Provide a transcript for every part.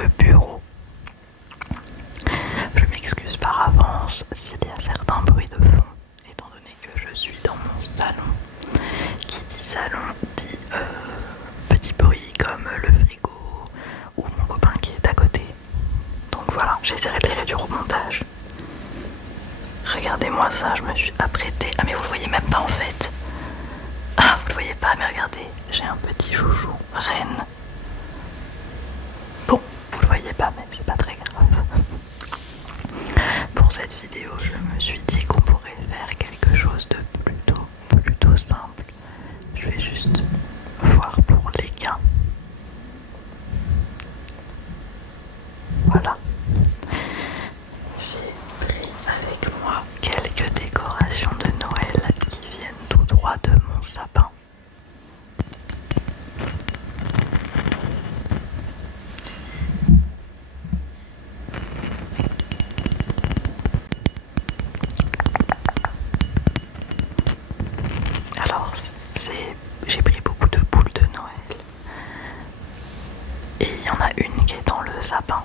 le bureau. Je m'excuse par avance s'il y a certains bruits de fond, étant donné que je suis dans mon salon. Qui dit salon dit petit bruit comme le frigo ou mon copain qui est à côté. Donc voilà, j'essaierai de les réduire au montage. Regardez-moi ça, je me suis apprêtée. Ah mais vous le voyez même pas en fait. Ah vous le voyez pas, mais regardez, j'ai un petit joujou reine. Bon, vous le voyez pas mais c'est pas très grave. Pour cette vidéo, je me suis dit qu'on pourrait faire quelque chose de plutôt simple. Je vais juste voir pour les gains. Voilà. J'ai pris avec moi quelques décorations de Noël qui viennent tout droit de mon sapin. Alors, j'ai pris beaucoup de boules de Noël. Et il y en a une qui est dans le sapin.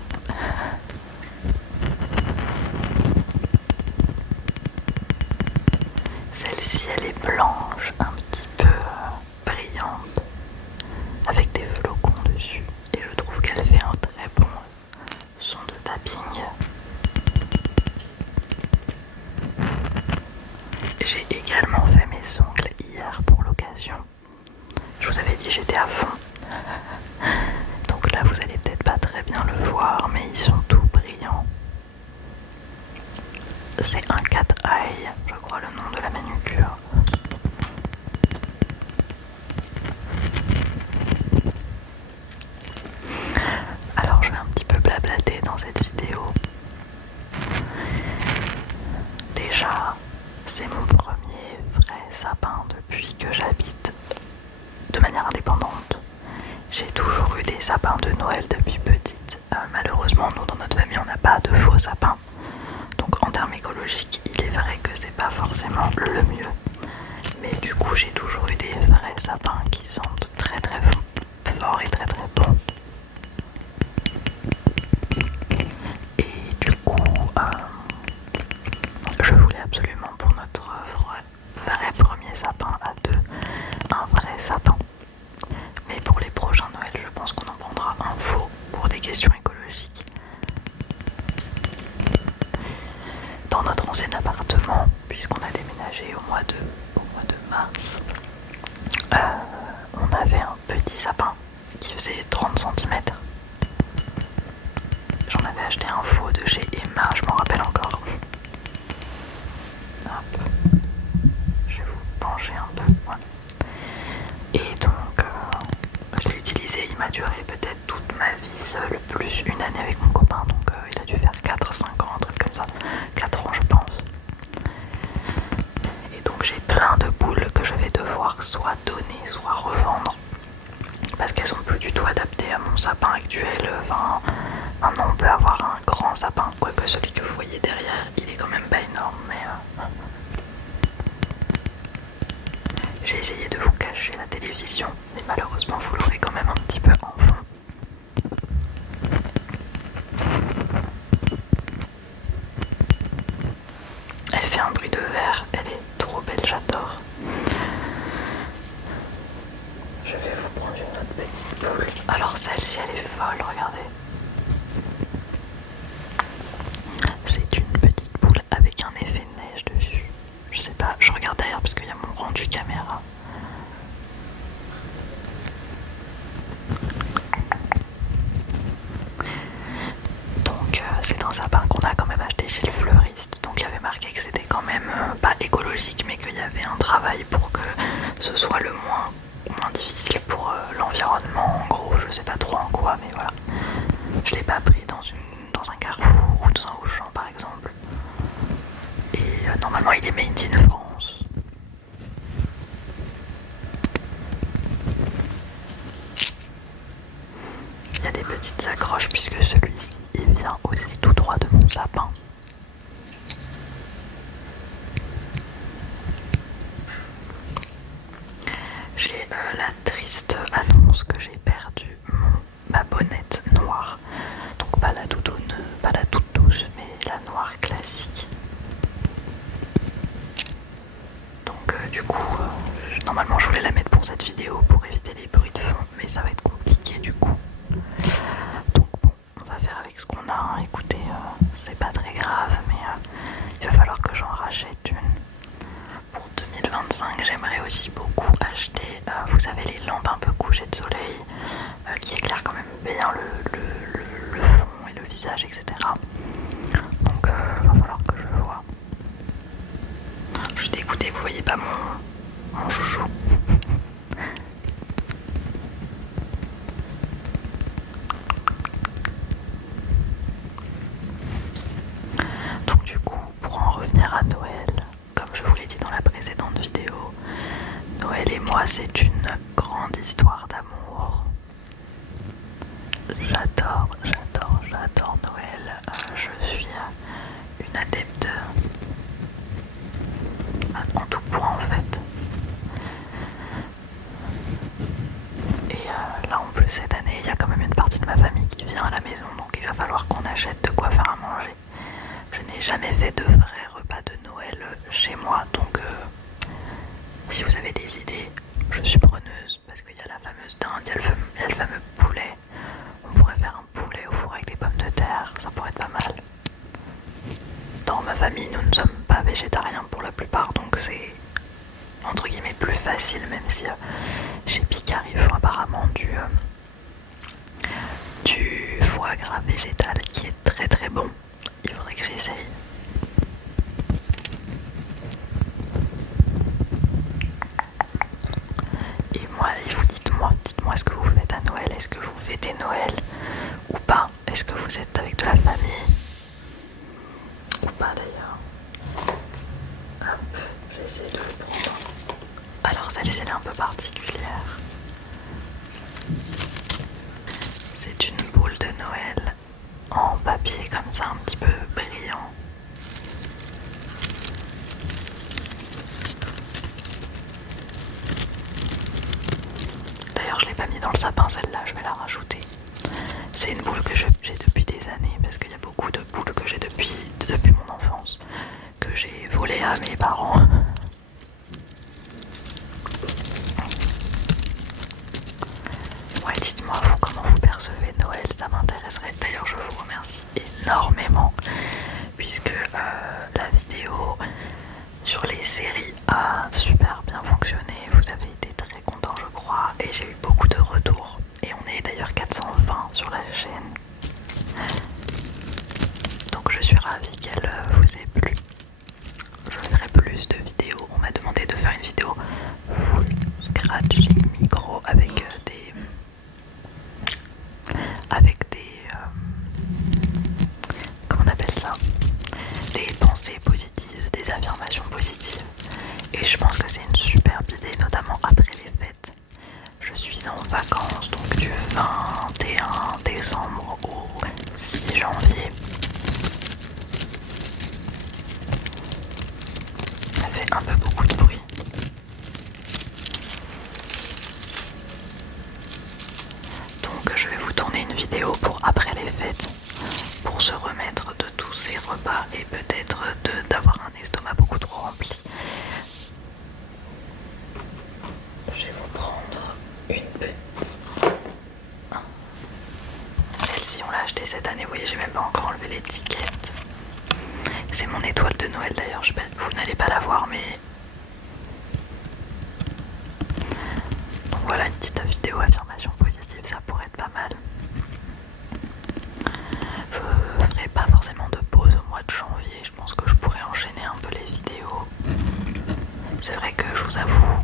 Celle-ci, elle est blanche, un petit peu brillante, avec des flocons dessus. Et je trouve qu'elle fait un très bon son de tapping. J'ai également fait mes ongles hier pour l'occasion. Je vous avais dit j'étais à fond. Donc là vous allez peut-être pas très bien le voir, mais ils sont tout brillants. C'est un cat eye, je crois le nom de la manucure. Alors je vais un petit peu blablater dans cette vidéo. Déjà, c'est mon premier vrai sapin depuis que j'habite de manière indépendante. J'ai toujours eu des sapins de Noël depuis petite. Malheureusement, nous dans notre famille, on n'a pas de faux sapins. Donc en termes écologiques, il est vrai que c'est pas forcément le mieux. Mais du coup, j'ai toujours eu des vrais sapins qui sentent très fort et très bons. Et du coup, je voulais absolument pour notre vrai premier sapin à deux, un vrai sapin. Mais pour les prochains Noël, je pense qu'on en prendra un faux pour des questions écologiques. Dans notre ancien appartement, puisqu'on a déménagé au mois de mars, on avait un petit sapin qui faisait 30 cm. J'en avais acheté un faux de chez Emma, je m'en rappelle encore. Hop. Je vais vous pencher un peu. Voilà. Et donc, je l'ai utilisé, il m'a duré peut-être toute ma vie seule, plus une année avec mon copain, donc il a dû faire 4-5 ans, un truc comme ça. 4 ans je pense. Et donc j'ai plein de boules que je vais devoir soit donner, soit revendre. Parce qu'elles sont plus du tout adaptées à mon sapin actuel. Enfin, maintenant on peut avoir un grand sapin, quoique celui que vous voyez derrière, il est quand même pas énorme, mais j'ai essayé de vous cacher la télévision, mais malheureusement vous l'aurez quand même un petit peu en fond. Elle fait un bruit de verre, elle est trop belle, j'adore. Je vais vous prendre une autre petite boule. Alors celle-ci elle est folle, regardez. C'est une petite boule avec un effet neige dessus. Je sais pas, je regarde derrière parce qu'il y a mon rendu caméra. Donc c'est un sapin qu'on a quand même acheté chez le fleuriste. Donc il y avait marqué que c'était quand même pas écologique, mais qu'il y avait un travail pour que ce soit le moins difficile pour l'environnement. En gros, je sais pas trop en quoi, mais voilà. Je l'ai pas pris dans un Carrefour ou dans un Auchan par exemple. Et normalement il est made in France. Il y a des petites accroches puisque celui-ci il vient aussi tout droit de mon sapin. J'ai la triste annonce que j'ai perdu ma bonnette noire. hein. Écoutez, c'est pas très grave, mais il va falloir que j'en rachète une. Pour 2025, j'aimerais aussi beaucoup acheter, vous savez, les lampes un peu couchées de soleil qui éclairent quand même bien le fond et le visage, etc. Donc, va falloir que je vois. Je suis dégoûtée, vous voyez pas mon chouchou. Donc du coup, pour en revenir à Noël, comme je vous l'ai dit dans la précédente vidéo, Noël et moi c'est une grande histoire d'amour. J'adore Noël. Je suis une adepte en tout point en fait. Et là en plus cette année, il y a quand même une partie de ma famille qui vient à la maison, donc il va falloir qu'on achète de quoi faire à manger. Je n'ai jamais fait de vrai repas de Noël chez moi, donc si vous avez des idées, je suis preneuse, parce qu'il y a la fameuse dinde, il y a le fameux poulet. On pourrait faire un poulet au four avec des pommes de terre, ça pourrait être pas mal. Dans ma famille, nous ne sommes pas végétariens pour la plupart, donc c'est entre guillemets plus facile, même si chez Picard ils font apparemment du foie gras végétal qui est très très bon. Il faudrait que j'essaye. Et moi, dites-moi ce que vous faites à Noël. Est-ce que vous fêtez Noël ou pas? Est-ce que vous êtes avec de la famille ou pas d'ailleurs? Hop, j'essaie de vous prendre. Alors celle-ci elle est un peu particulière. C'est une boule de Noël en papier comme ça, un petit peu brillant. D'ailleurs je l'ai pas mis dans le sapin celle-là, je vais la rajouter. C'est une boule que j'ai depuis des années, parce qu'il y a beaucoup de boules que j'ai depuis mon enfance, que j'ai volées à mes parents. Ouais, dites-moi vous comment vous percevez Noël, ça m'intéresserait. D'ailleurs je vous remercie énormément, puisque la vidéo sur les séries a super bien fonctionné. Vous avez été très contents je crois, et j'ai eu beaucoup de retours. Et on est d'ailleurs 420 sur la chaîne. Donc je suis ravie qu'elle vous ait plu. Je ferai plus de vidéos. On m'a demandé de faire une vidéo full scratching micro avec comment on appelle ça, des pensées positives, des affirmations positives. Et je pense que c'est une superbe idée, notamment après les fêtes. Je suis en vacances donc du 21 décembre au 6 janvier. Ça fait un peu beaucoup de bruit. Donc je vais vous tourner une vidéo pour après les fêtes, pour se remettre de tous ces repas et peut-être d'avoir un estomac beaucoup trop rempli. Je vais vous prendre une petite. Celle-ci on l'a achetée cette année, vous voyez j'ai même pas encore enlevé l'étiquette. C'est mon étoile de Noël d'ailleurs, vous n'allez pas la voir mais... Donc voilà une petite vidéo affirmation positive, ça pourrait être pas mal. Je ferai pas forcément de pause au mois de janvier, je pense que je pourrais enchaîner un peu les vidéos. C'est vrai que je vous avoue,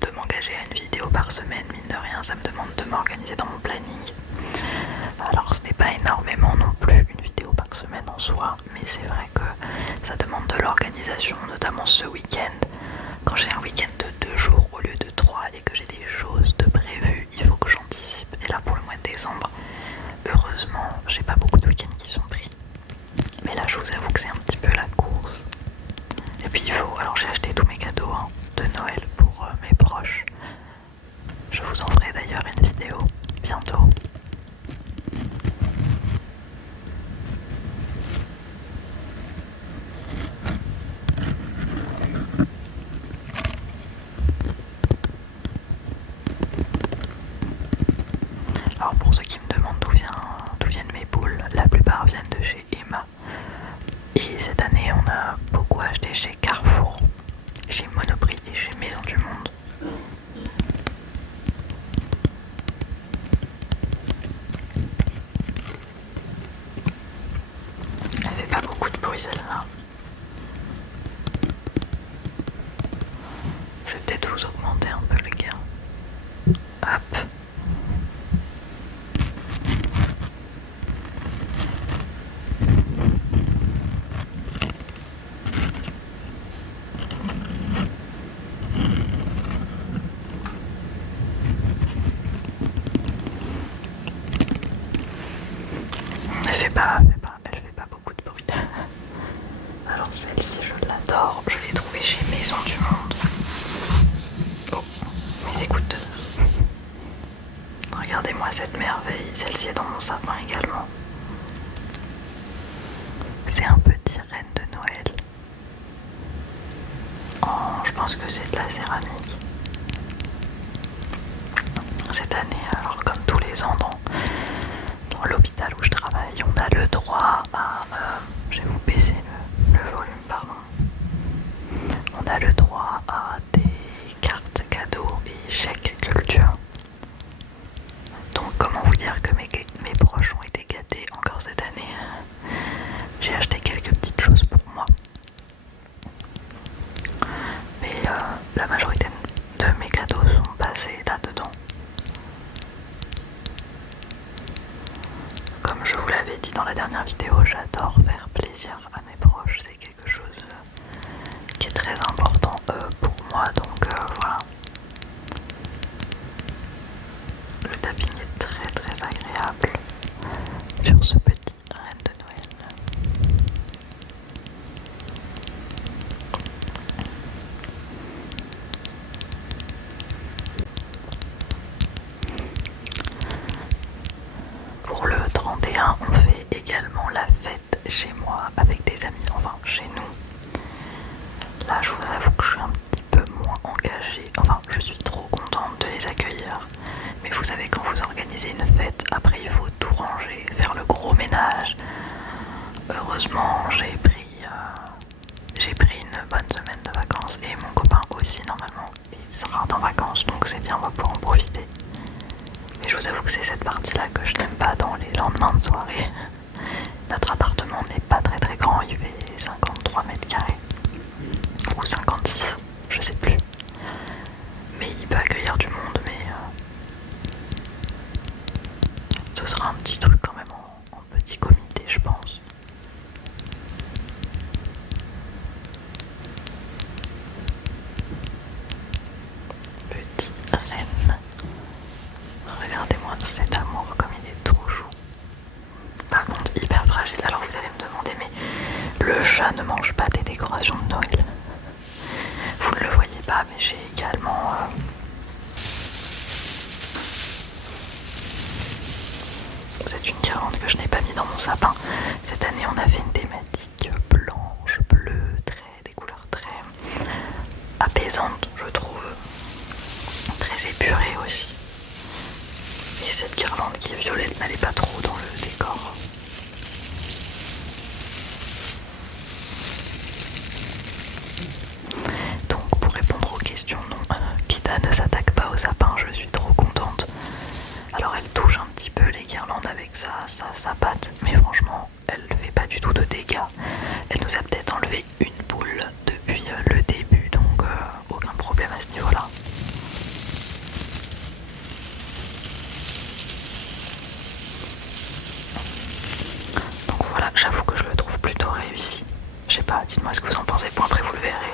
de m'engager à une vidéo par semaine, mine de rien, ça me demande de m'organiser dans mon planning. Alors ce n'est pas énormément non plus une vidéo par semaine en soi, mais c'est vrai que ça demande de l'organisation, notamment ce week-end. Quand j'ai un week-end de 2 jours au lieu de 3 et que j'ai des choses de prévues, il faut que j'anticipe. Et là pour le mois de décembre, heureusement, j'ai pas beaucoup de week-ends qui sont pris. Mais là je vous avoue que c'est un petit peu la course. Et puis il faut, alors j'ai acheté tous mes cadeaux de Noël pour mes proches. Je vous en ferai d'ailleurs une vidéo bientôt. bruit celle-là. Je vais peut-être vous augmenter un peu les gars. Hop. Elle fait pas beaucoup de bruit. Alors celle-ci, je l'adore. Je l'ai trouvée chez Maison du Monde. Oh, mes écouteurs. Regardez-moi cette merveille. Celle-ci est dans mon sapin également. C'est un petit renne de Noël. Oh, je pense que c'est de la céramique. Cette année, alors comme tous les ans dans l'hôpital où je travaille, on a le droit à... je vais vous baisser le volume, pardon. On a le droit à des cartes cadeaux et chèques culture. Donc comment vous dire que mes proches ont été gâtés encore cette année. J'ai acheté quelques petites choses pour moi. Mais la majorité de mes cadeaux sont passés là-dedans. Comme je vous l'avais dit dans la dernière vidéo, j'adore faire plaisir à mes proches. C'est quelque chose qui est très important pour moi. Donc voilà. Le tapping est très très agréable sur ce petit renne de Noël. Pour le 31, on fait également la fête chez moi avec des amis, enfin chez nous. Là, je vous avoue que je suis un petit peu moins engagée, enfin je suis trop contente de les accueillir. Mais vous savez, quand vous organisez une fête, après il faut tout ranger, faire le gros ménage. Heureusement, j'ai pris une bonne semaine de vacances et mon copain aussi normalement. Il sera en vacances, donc c'est bien, on va pouvoir en profiter. Mais je vous avoue que c'est cette partie-là que je n'aime pas dans les lendemains de soirée. Notre appartement n'est pas très très grand, il fait 53 mètres carrés. Ou 56, je sais plus. Mais il peut accueillir du monde, mais ce sera un petit truc quand même en petit comité, je pense. Petit renne. Regardez-moi cet amour comme il est trop chou. Par contre hyper fragile. Alors vous allez me demander, mais le chat ne mange pas des décorations de Noël? Vous ne le voyez pas, mais j'ai également c'est une guirlande que je n'ai pas mis dans mon sapin. Cette année on a fait une thématique blanche, bleue, des couleurs très apaisantes, je trouve. Très épurée aussi. Et cette guirlande qui est violette n'allait pas trop dans le décor. Donc pour répondre aux questions, non, Kida ne s'attaque pas au sapin, je suis trop contente. Alors elle touche un petit peu les guirlandes avec sa patte, mais franchement elle ne fait pas du tout de dégâts. Elle nous a peut-être enlevé une boule depuis le début, donc aucun problème à ce niveau-là. Donc voilà, j'avoue que je le trouve plutôt réussi. Je sais pas, dites-moi ce que vous en pensez. Bon, après vous le verrez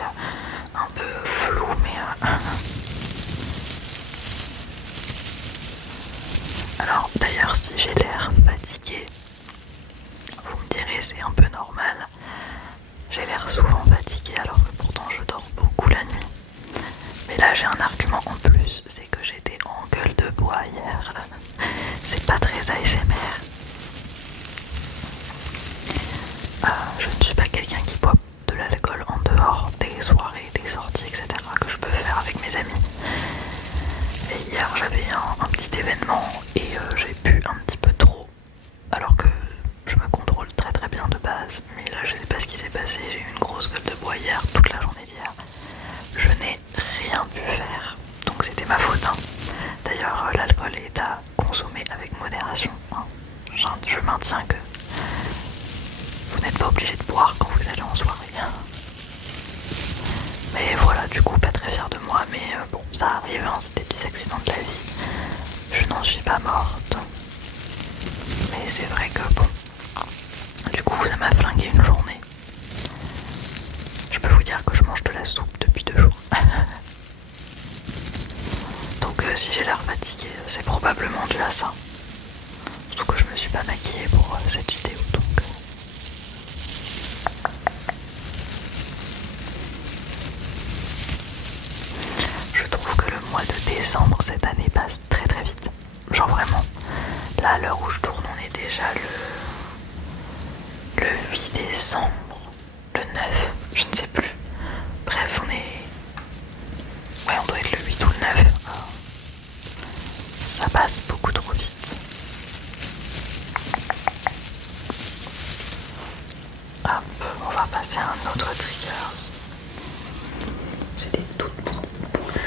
un peu flou, mais alors d'ailleurs, si j'ai l'air fatiguée, vous me direz c'est un peu normal. J'ai l'air souvent fatiguée alors que pourtant je dors beaucoup la nuit. Mais là j'ai un argument en plus, c'est que j'étais en gueule de bois hier. C'est pas très ASMR. Je ne suis pas quelqu'un qui boit de l'alcool en dehors des soirées, des sorties, etc. que je peux faire avec mes amis. Et hier j'avais un petit événement et j'ai bu un petit peu trop. Alors que je me contrôle très très bien de base. Mais là je sais pas ce qui s'est passé, j'ai eu une grosse gueule de bois hier, toute la journée d'hier. Je n'ai rien pu faire. Donc c'était ma faute. Hein. D'ailleurs l'alcool est à consommer avec modération. Hein. Je maintiens que vous n'êtes pas obligé de boire quand vous allez en soirée. Mais voilà, du coup pas très fière de moi, mais bon, ça arrive, hein, c'est des petits accidents de la vie. Je n'en suis pas morte. Mais c'est vrai que bon, du coup ça m'a flingué une journée. Je peux vous dire que je mange de la soupe depuis 2 jours. Donc si j'ai l'air fatiguée, c'est probablement dû à ça. Surtout que je me suis pas maquillée pour cette vidéo, donc... Je trouve que le mois de décembre cette année passe très très vite. Genre vraiment, là à l'heure où je tourne, on est déjà le 8 décembre, le 9, je ne sais plus. Bref, on est... Ouais, on doit être le 8 ou le 9. Ça passe beaucoup trop vite. Hop, on va passer à un autre triggers. J'ai des toutes petites boules,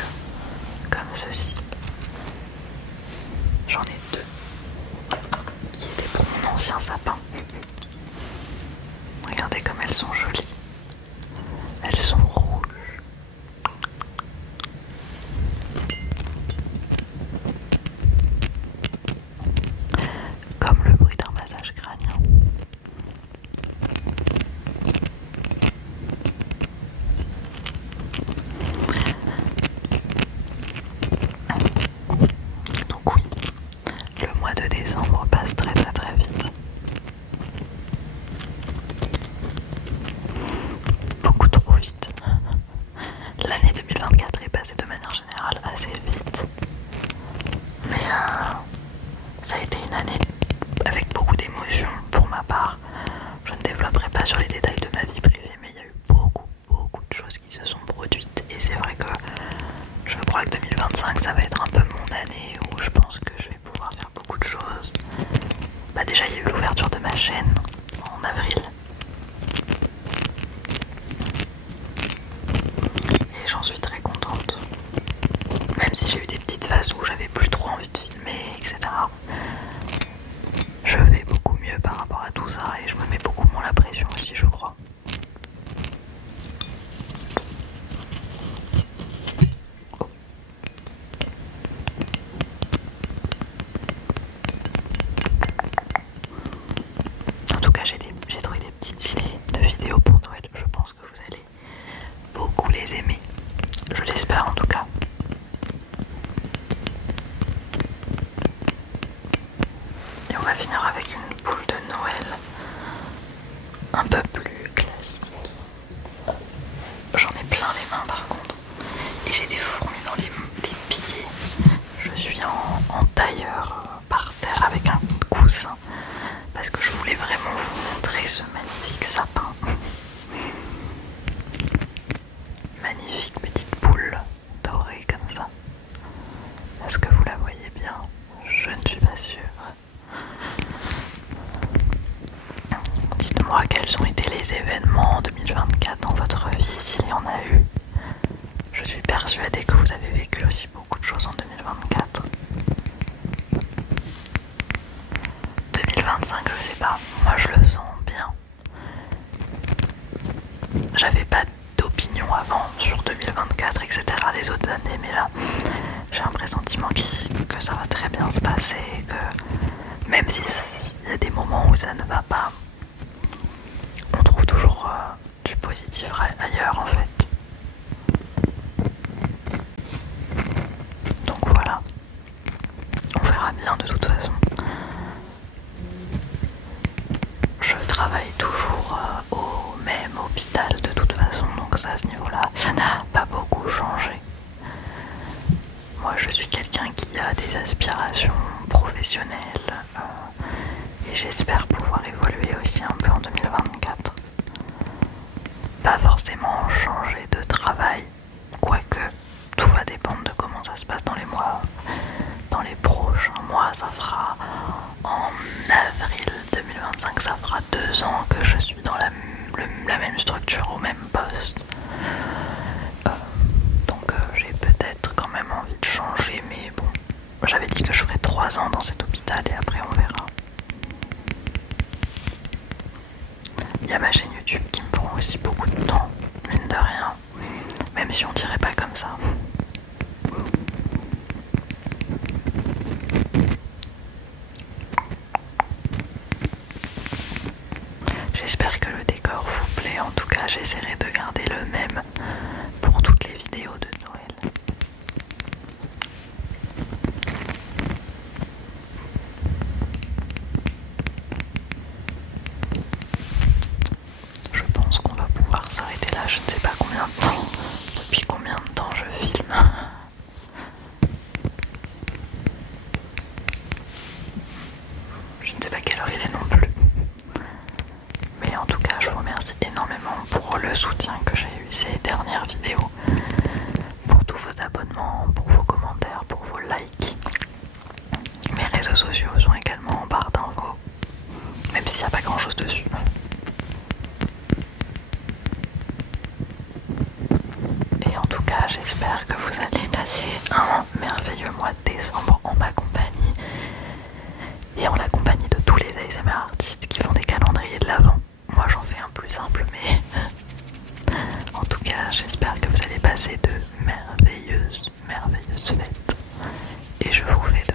comme ceci. J'en ai 2, qui étaient pour mon ancien sapin. Regardez comme elles sont jolies. Elles sont rouges. Comme le bruit d'un massage crânien. Donc oui, le mois de décembre passe très très très vite. Beaucoup trop vite. L'année 2024 est passée de manière générale assez vite. Mais ça a été une année avec beaucoup d'émotions pour ma part. Je ne développerai pas sur les détails de ma vie privée, mais il y a eu beaucoup de choses qui se sont produites. Et c'est vrai que je crois que 2025 ça va être un peu mon année où je pense que je vais pouvoir faire beaucoup de choses. Bah déjà il y a eu l'ouverture de ma chaîne en avril. Et j'en suis très contente. Même si j'ai eu des petites phases où j'avais plus trop envie de filmer, etc. Je vais beaucoup mieux par rapport à tout ça et je me mets beaucoup moins la pression aussi, je crois. En tout cas, j'ai trouvé des petites idées de vidéos pour Noël. Je pense que vous allez beaucoup les aimer. Je l'espère en tout cas. Et on va finir avec une boule de Noël un peu plus classique. J'en ai plein les mains par contre. Et j'ai des fourmis dans les pieds. Je suis en tailleur par terre avec un coussin. Parce que je voulais vraiment vous montrer ce magnifique sapin. Magnifique petite boule dorée comme ça. Est-ce que vous la voyez bien? Je ne suis pas sûre. Dites-moi quels ont été les événements en 2024 dans votre vie, s'il y en a eu. Je suis persuadée que vous avez vécu aussi beaucoup de choses en 2024. 2025, je sais pas, moi je le sens bien. J'avais pas d'opinion avant sur 2024, etc. les autres années, mais là j'ai un pressentiment que ça va très bien se passer, que même s'il y a des moments où ça ne va pas, on trouve toujours du positif ailleurs en fait. Donc voilà, on verra bien de toute façon. Je travaille toujours au même hôpital de toute façon, donc ça à ce niveau-là, ça n'a pas beaucoup changé. Moi je suis quelqu'un qui a des aspirations professionnelles et j'espère pouvoir évoluer aussi un peu en 2024. Pas forcément changer de travail, quoique tout va dépendre de comment ça se passe dans les mois, dans les prochains mois. Ça fera en avril 2025, ça fera 2 ans que je suis dans la même structure, au même poste. Donc j'ai peut-être quand même envie de changer, mais bon, j'avais dit que je ferais 3 ans dans cet hôpital et après on verra. Il y a ma chaîne YouTube qui me prend aussi beaucoup de temps, mine de rien, même si on dirait pas comme ça. J'espère que le décor vous plaît, en tout cas j'essaierai de garder le même pour toutes les vidéos de Noël. Je pense qu'on va pouvoir s'arrêter là, je ne sais pas combien de temps, depuis combien de temps je filme. Je ne sais pas quelle heure il est non plus. Mais en tout cas, je vous remercie énormément pour le soutien que j'ai eu ces dernières vidéos, pour tous vos abonnements, pour vos commentaires, pour vos likes. Mes réseaux sociaux sont également en barre d'infos, même s'il n'y a pas grand chose dessus. Et en tout cas, j'espère que vous allez passer un merveilleux mois de décembre en ma compagnie et en la compagnie de tous les ASMR artistes qui font des calendriers de l'Avent. Moi j'en fais un plus simple, mais en tout cas j'espère que vous allez passer de merveilleuses fêtes. Et je vous fais